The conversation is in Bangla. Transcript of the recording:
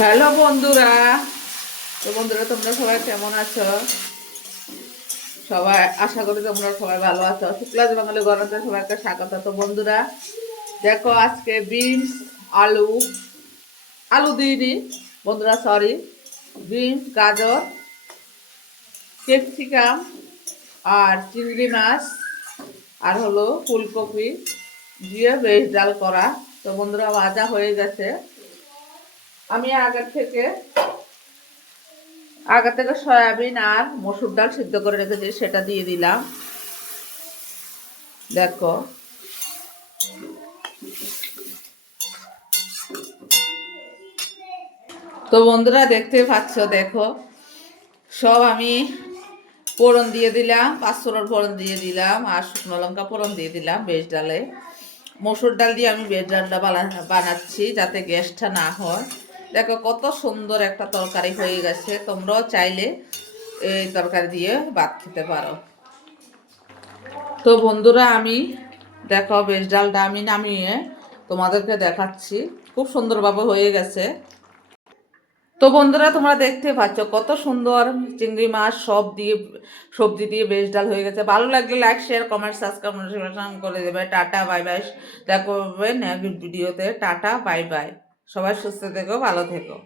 হ্যালো বন্ধুরা। বন্ধুরা, তোমরা সবাই কেমন আছো? সবাই আশা করি তোমরা সবাই ভালো আছো। শুক্লাজ বাঙালি গণতে সবাইকে স্বাগত। তো বন্ধুরা, দেখো আজকে বিনস, আলু আলু দিইনি বন্ধুরা, সরি, বিনস, গাজর, ক্যাপসিকাম আর চিংড়ি মাছ আর হলো ফুলকপি দিয়ে বেশ ডাল করা। তো বন্ধুরা, ভাজা হয়ে গেছে। আমি আগে থেকে সয়াবিন আর মসুর ডাল সিদ্ধ করে রেখেছি, সেটা দিয়ে দিলাম। দেখো, তো বন্ধুরা দেখতে পাচ্ছ, দেখো সব আমি ফোড়ন দিয়ে দিলাম, পাঁচফোড়ন ফোড়ন দিয়ে দিলাম আর শুকনো লঙ্কা ফোড়ন দিয়ে দিলাম বেশ ডালে। মসুর ডাল দিয়ে আমি বেশ ডালটা বানাচ্ছি যাতে গ্যাসটা না হয়। দেখো কত সুন্দর একটা তরকারি হয়ে গেছে। তোমরাও চাইলে এই তরকারি দিয়ে ভাত খেতে পারো। তো বন্ধুরা, আমি দেখো বেশ ডালটা আমি নামিয়ে তোমাদেরকে দেখাচ্ছি। খুব সুন্দরভাবে হয়ে গেছে। তো বন্ধুরা, তোমরা দেখতে পাচ্ছ কত সুন্দর চিংড়ি মাছ সব দিয়ে সবজি দিয়ে বেশ ডাল হয়ে গেছে। ভালো লাগলে লাইক, শেয়ার, কমেন্ট, সাবস্ক্রাইব করে দেবে। Tata, bye bye. দেখা হবে নেক্সট ভিডিওতে। Tata, bye bye. সবাই সুস্থ থেকো, ভালো থেকো।